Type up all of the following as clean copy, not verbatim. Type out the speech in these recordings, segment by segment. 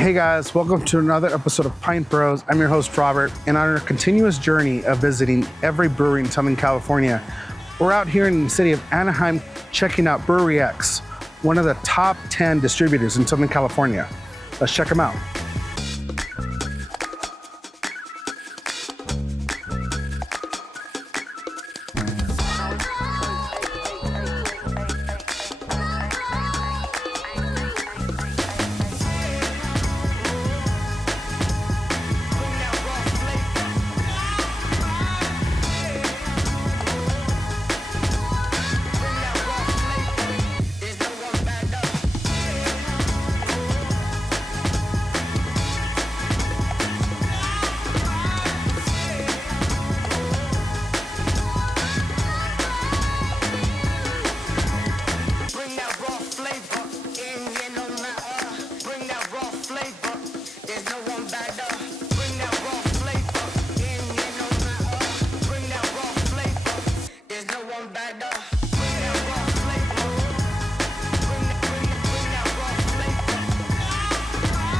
Hey guys, welcome to another episode of Pint Bros. I'm your host Robert, and on our continuous journey of visiting every brewery in Southern California, we're out here in the city of Anaheim checking out Brewery X, one of the top 10 distributors in Southern California. Let's check them out.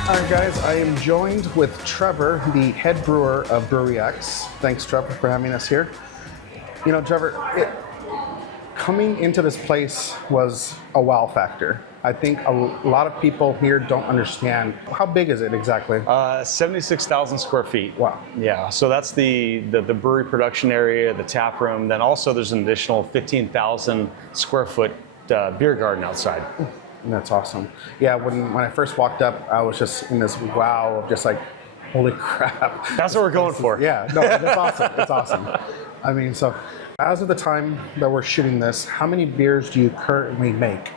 All right, guys, I am joined with Trevor, the head brewer of Brewery X. Thanks, Trevor, for having us here. You know, Trevor, coming into this place was a wow factor. I think a lot of people here don't understand. How big is it exactly? 76,000 square feet. Wow. Yeah, so that's the brewery production area, the tap room. Then also there's an additional 15,000 square foot beer garden outside. That's awesome. Yeah, when I first walked up, I was just in this wow of just like, holy crap. That's what we're going for. Yeah, no, that's awesome. It's awesome. I mean, so as of the time that we're shooting this, how many beers do you currently make?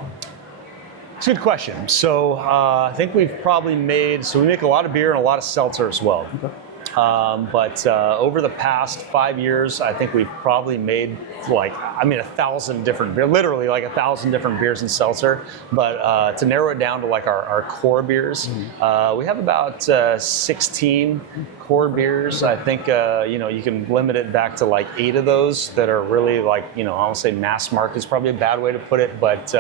It's a good question. So I think we've probably made, we make a lot of beer and a lot of seltzer as well. Okay. But over the past 5 years, I think we've probably made 1,000 different beers, literally like 1,000 different beers and seltzer. But to narrow it down to like our core beers, we have about 16 core beers. I think, you can limit it back to like 8 of those that are really like, I won't say mass market is probably a bad way to put it, but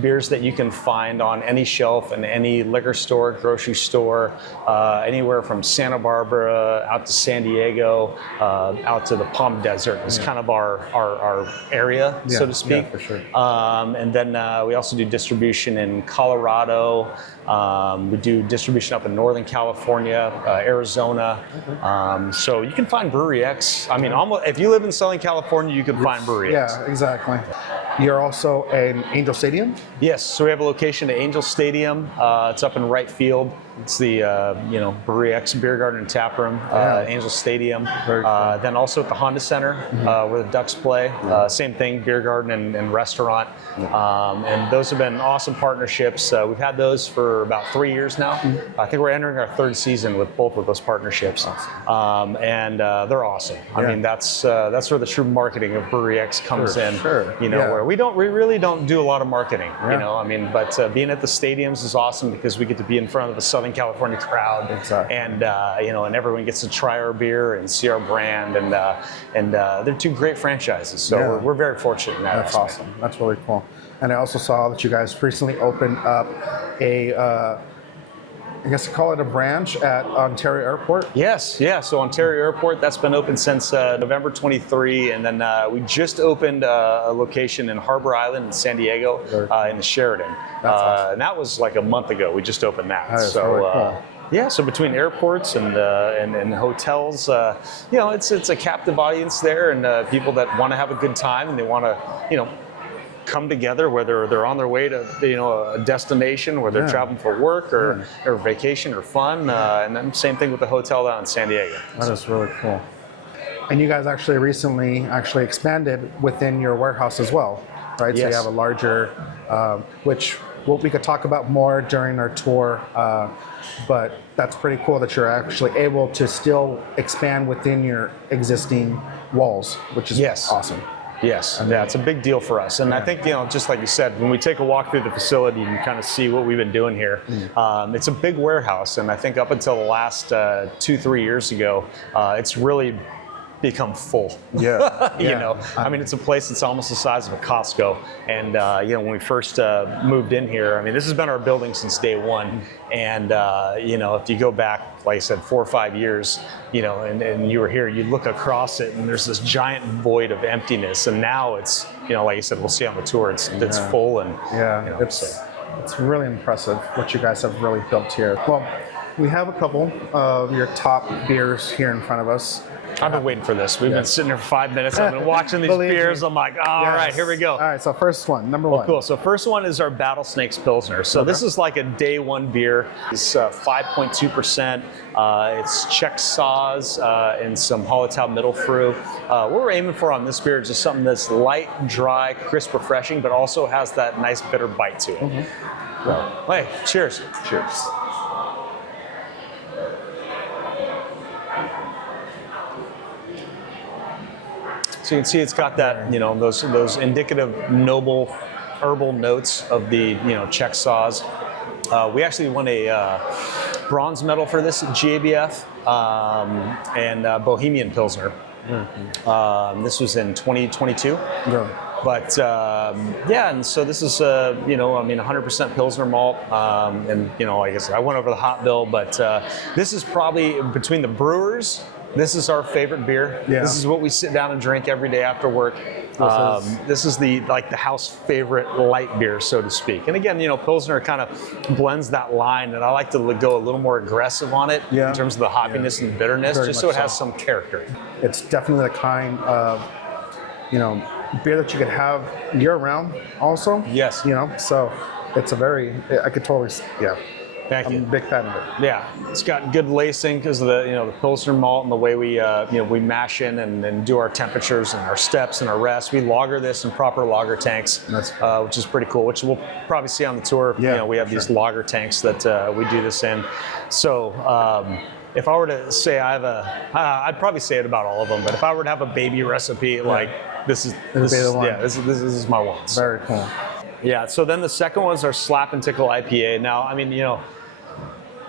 beers that you can find on any shelf in any liquor store, grocery store, anywhere from Santa Barbara out to San Diego, out to the Palm Desert. It's kind of our area, so to speak. Yeah, for sure. And then we also do distribution in Colorado. We do distribution up in Northern California, Arizona. So you can find Brewery X. I mean, almost if you live in Southern California, you can find Brewery X. Yeah, exactly. You're also in Angel Stadium? Yes, so we have a location at Angel Stadium. It's up in right field. It's the Brewery X Beer Garden and Tap Room at Angel Stadium. Then also at the Honda Center where the Ducks play. Same thing, beer garden and restaurant. And those have been awesome partnerships. We've had those for about 3 years now. I think we're entering our 3rd season with both of those partnerships. And they're awesome. I mean, that's where the true marketing of Brewery X comes in. Sure. Where we really don't do a lot of marketing. But being at the stadiums is awesome because we get to be in front of the Southern California crowd, and and everyone gets to try our beer and see our brand, and they're 2 great franchises. So we're very fortunate in that. That's awesome. That's really cool. And I also saw that you guys recently opened up I guess you call it a branch at Ontario Airport? Yes, yeah. So Ontario Airport, that's been open since November 23, and then we just opened a location in Harbor Island in San Diego in the Sheraton. Awesome. And that was like a month ago. We just opened that. That is really cool. Yeah, so between airports and hotels, it's a captive audience there, and people that want to have a good time and they want to, come together, whether they're on their way to a destination, where they're traveling for work or vacation or fun, and then same thing with the hotel down in San Diego. That is really cool. And you guys actually recently expanded within your warehouse as well, right? Yes. So you have a larger, which we could talk about more during our tour, but that's pretty cool that you're actually able to still expand within your existing walls, which is awesome. Yes, it's a big deal for us. And I think, just like you said, when we take a walk through the facility, you can kind of see what we've been doing here. It's a big warehouse, and I think up until the last 2-3 years ago, it's really become full. Yeah. You know, I mean, it's a place that's almost the size of a Costco. And, you know, when we first moved in here, I mean, this has been our building since day one. And, you know, if you go back, like I said, 4 or 5 years, you know, and you were here, you look across it and there's this giant void of emptiness. And now it's, you know, like I said, we'll see on the tour, it's full. And, yeah, you know, it's really impressive what you guys have really built here. Well, we have a couple of your top beers here in front of us. I've been waiting for this. We've been sitting here for 5 minutes. I've been watching these beers. I'm like, all right, here we go. All right, so first one, number one. Cool. So first one is our Battlesnakes Pilsner. So this is like a day one beer. It's 5.2%. It's Czech Saaz and some Hallertau Middle Fruit. What we're aiming for on this beer is just something that's light, dry, crisp, refreshing, but also has that nice bitter bite to it. So, hey, cheers. Cheers. So you can see it's got that, you know, those indicative noble herbal notes of the, you know, Czech Saaz. We actually won a bronze medal for this at GABF and Bohemian Pilsner. This was in 2022. Yeah. But yeah, and so this is, you know, I mean, 100% Pilsner malt. And, you know, like I said, I went over the hot bill, but this is probably between the brewers. This is our favorite beer. Yeah. This is what we sit down and drink every day after work. This is the house favorite light beer, so to speak. And again, you know, Pilsner kind of blends that line, and I like to go a little more aggressive on it in terms of the hoppiness and bitterness, Very just so it has some character. It's definitely the kind of, you know, beer that you could have year round also. Yes. You know, so it's a very, I could totally, Thank you. I'm a big fan of it. Yeah, it's got good lacing because of the, you know, the Pilsner malt and the way we you know, we mash in and do our temperatures and our steps and our rests. We lager this in proper lager tanks, which is pretty cool. Which we'll probably see on the tour. Yeah, you know, we have these lager tanks that we do this in. So if I were to say I have I'd probably say it about all of them. But if I were to have a baby recipe, like this is my one. Very cool. Yeah, so then the second one is our Slap and Tickle IPA. Now, I mean, you know,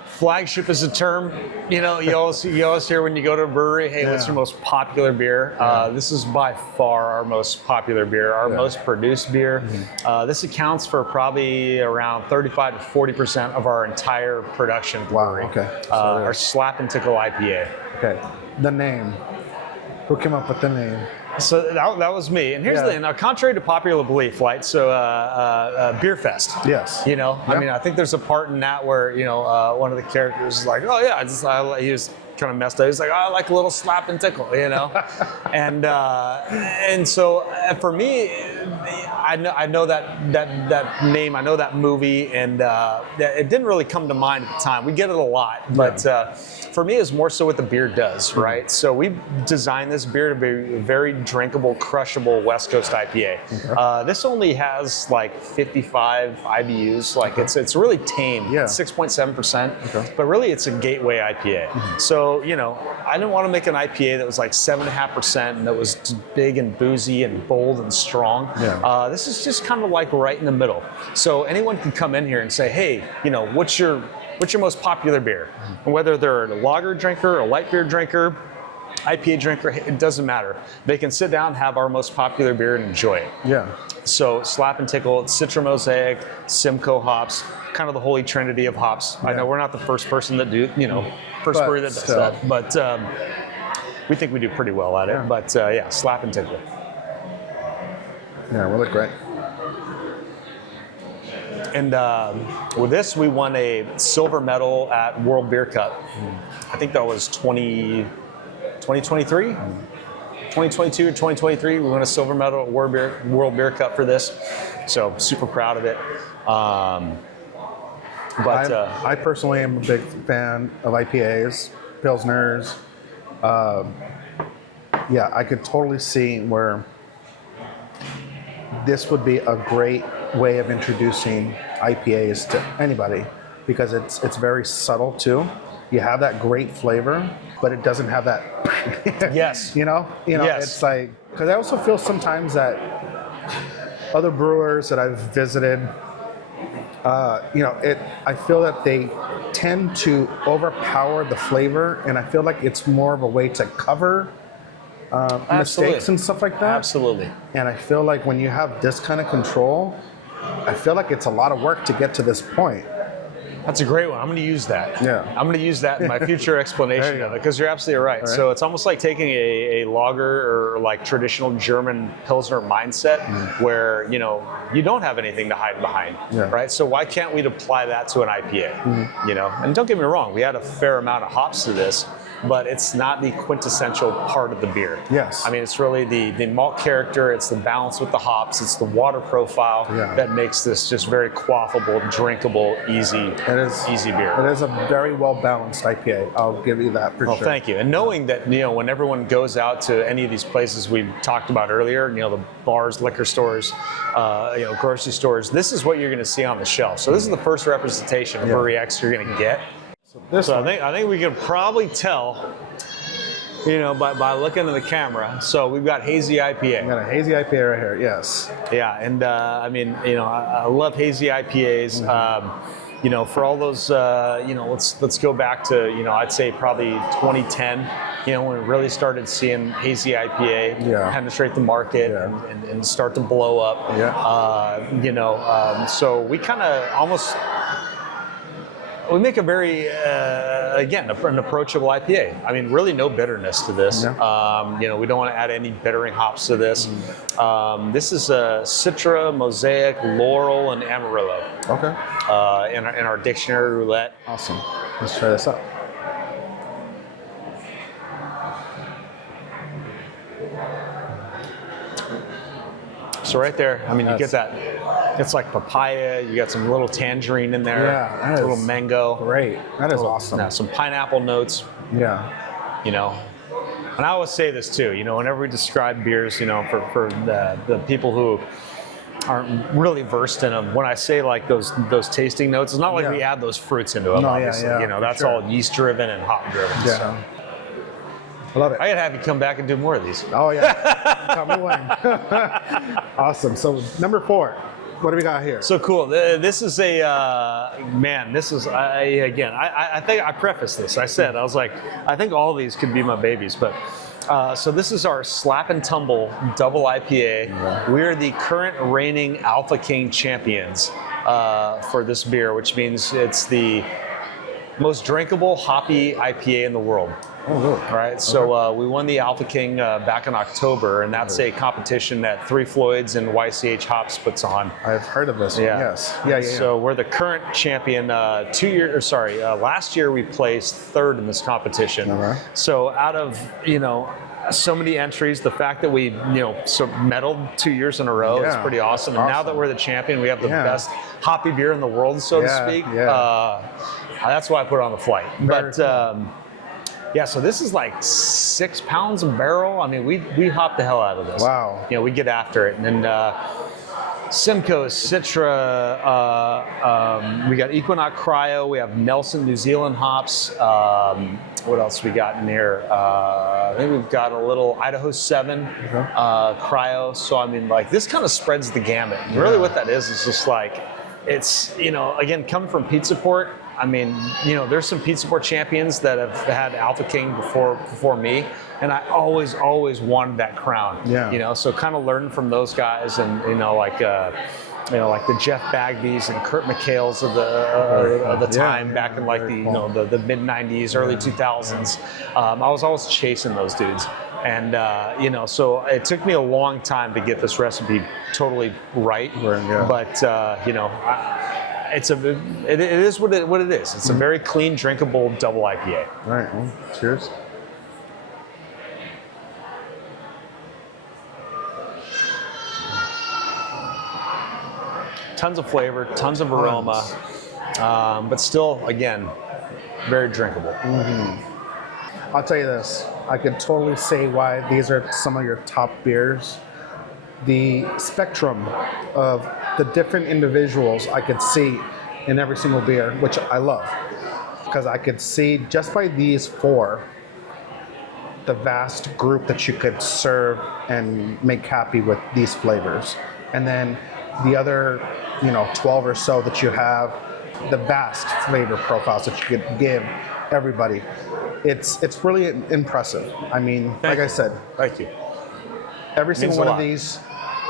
flagship is a term, you know, you always hear when you go to a brewery, hey, what's your most popular beer? This is by far our most popular beer, our most produced beer. This accounts for probably around 35 to 40% of our entire production brewery. Wow, okay. Our Slap and Tickle IPA. Okay, the name. Who came up with the name? So that was me. And here's the thing. Now, contrary to popular belief, right? So Beer Fest. Yes. You know, I mean, I think there's a part in that where, you know, one of the characters is like, oh yeah, he was kind of messed up. He's like, oh, I like a little slap and tickle, you know? and so for me, I know that name, I know that movie, and it didn't really come to mind at the time. We get it a lot, but for me, it's more so what the beer does, right? So we designed this beer to be a very drinkable, crushable West Coast IPA. This only has like 55 IBUs. Like it's really tame. Yeah. 6.7%, but really it's a gateway IPA. So, you know, I didn't want to make an IPA that was like 7.5% and that was big and boozy and bold and strong. This is just kind of like right in the middle. So anyone can come in here and say, hey, you know, what's your most popular beer? And whether they're a lager drinker, a light beer drinker, IPA drinker, it doesn't matter. They can sit down, have our most popular beer, and enjoy it. Yeah. So Slap and Tickle, it's Citra Mosaic, Simcoe hops, kind of the holy trinity of hops. I know we're not the first person that do, you know, first brewery that does that, but we think we do pretty well at it. But yeah, Slap and Tickle. Yeah, really great. And with this, we won a silver medal at World Beer Cup. I think that was 2023? 2022 or 2023, we won a silver medal at World Beer Cup for this. So super proud of it. I personally am a big fan of IPAs, Pilsners. Yeah, I could totally see where this would be a great way of introducing IPAs to anybody, because it's very subtle too. You have that great flavor, but it doesn't have that. Yes. You know, It's like, because I also feel sometimes that other brewers that I've visited, you know, I feel that they tend to overpower the flavor, and I feel like it's more of a way to cover mistakes and stuff like that. Absolutely. And I feel like when you have this kind of control, I feel like it's a lot of work to get to this point. That's a great one. I'm going to use that. Yeah. I'm going to use that in my future explanation of it, because you're absolutely right. So it's almost like taking a lager or like traditional German Pilsner mindset where, you don't have anything to hide behind, right? So why can't we apply that to an IPA, And don't get me wrong, we add a fair amount of hops to this, but it's not the quintessential part of the beer. Yes. I mean, it's really the malt character, it's the balance with the hops, it's the water profile that makes this just very quaffable, drinkable, easy beer. It is a very well balanced IPA. I'll give you that for sure. Thank you. And knowing that, when everyone goes out to any of these places we talked about earlier, the bars, liquor stores, grocery stores, this is what you're going to see on the shelf. So this is the first representation of Brewery X you're going to get. So I think we can probably tell, by looking at the camera. So we've got hazy IPA. We got a hazy IPA right here. Yes. Yeah, and I love hazy IPAs. For all those, let's go back to, I'd say probably 2010, when we really started seeing hazy IPA penetrate the market and start to blow up. So we kind of almost. We make a very, an approachable IPA. I mean, really no bitterness to this. We don't want to add any bittering hops to this. This is Citra, Mosaic, Laurel, and Amarillo. Okay. In our dictionary roulette. Awesome. Let's try this out. So right there, you get that. It's like papaya. You got some little tangerine in there. Yeah, a little mango. Great. That is awesome. Yeah, some pineapple notes. Yeah. And I always say this too. Whenever we describe beers, for the people who aren't really versed in them, when I say like those tasting notes, it's not like we add those fruits into them. No, obviously. That's all yeast driven and hop driven. Yeah. So. I love it. I gotta have you come back and do more of these. Oh yeah. Tell me when. Awesome. So number 4. What do we got here? So cool. This is I think I prefaced this. I said, I was like, I think all of these could be my babies. But so this is our Slap and Tumble Double IPA. Yeah. We are the current reigning Alpha King champions for this beer, which means it's the most drinkable hoppy IPA in the world. Oh, really? All right, so we won the Alpha King back in October, and that's a competition that Three Floyds and YCH Hops puts on. I've heard of this one, yes. Yeah. So we're the current champion. Last year we placed 3rd in this competition. Okay. So out of, so many entries, the fact that we, medaled 2 years in a row is pretty awesome. And now that we're the champion, we have the best hoppy beer in the world, so to speak. Yeah. That's why I put it on the flight. So this is like 6 pounds a barrel. I mean, we hop the hell out of this. Wow. We get after it. And then Simcoe, Citra, we got Equinox Cryo, we have Nelson New Zealand hops. What else we got in here? I think we've got a little Idaho 7 Cryo. So this kind of spreads the gamut. And really what that is just like, it's, again, coming from Pizza Port, there's some Pizza Port champions that have had Alpha King before me, and I always wanted that crown. Yeah. So kind of learning from those guys, and like the Jeff Bagby's and Kurt McHale's of the time back in like the mid '90s, early 2000s. I was always chasing those dudes, and so it took me a long time to get this recipe totally right. But it is what it is. It's a very clean, drinkable double IPA. All right. Well, cheers. Tons of flavor, tons of aroma, but still, again, very drinkable. Mm-hmm. I'll tell you this. I could totally say why these are some of your top beers. The spectrum of the different individuals I could see in every single beer, which I love. Because I could see just by these 4, the vast group that you could serve and make happy with these flavors. And then the other, 12 or so that you have, the vast flavor profiles that you could give everybody. It's really impressive. I mean, like I said, Thank you. every single Means a one of lot. these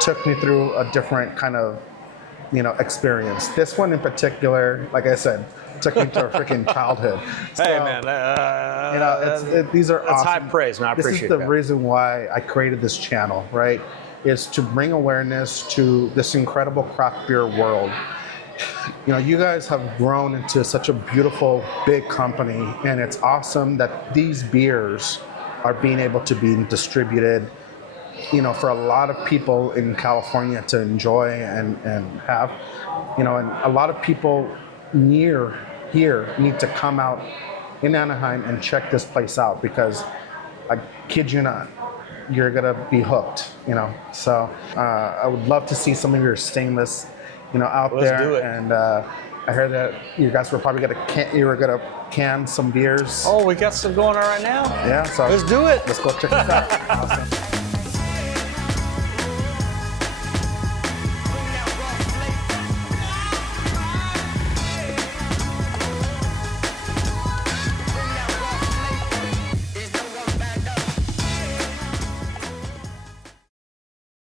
took me through a different kind of, experience. This one in particular, like I said, took me to a freaking childhood. Hey man, These are that's high awesome. praise, man. I This appreciate is the that. reason why I created this channel, right? Is to bring awareness to this incredible craft beer world. You guys have grown into such a beautiful, big company, and it's awesome that these beers are being able to be distributed, for a lot of people in California to enjoy and have, and a lot of people near here need to come out in Anaheim and check this place out, because I kid you not, you're gonna be hooked, So I would love to see some of your stainless, out Let's there. do it. And I heard that you guys were probably gonna can some beers. Oh, we got some going on right now. Yeah, so Let's do it. let's go check this out. Awesome.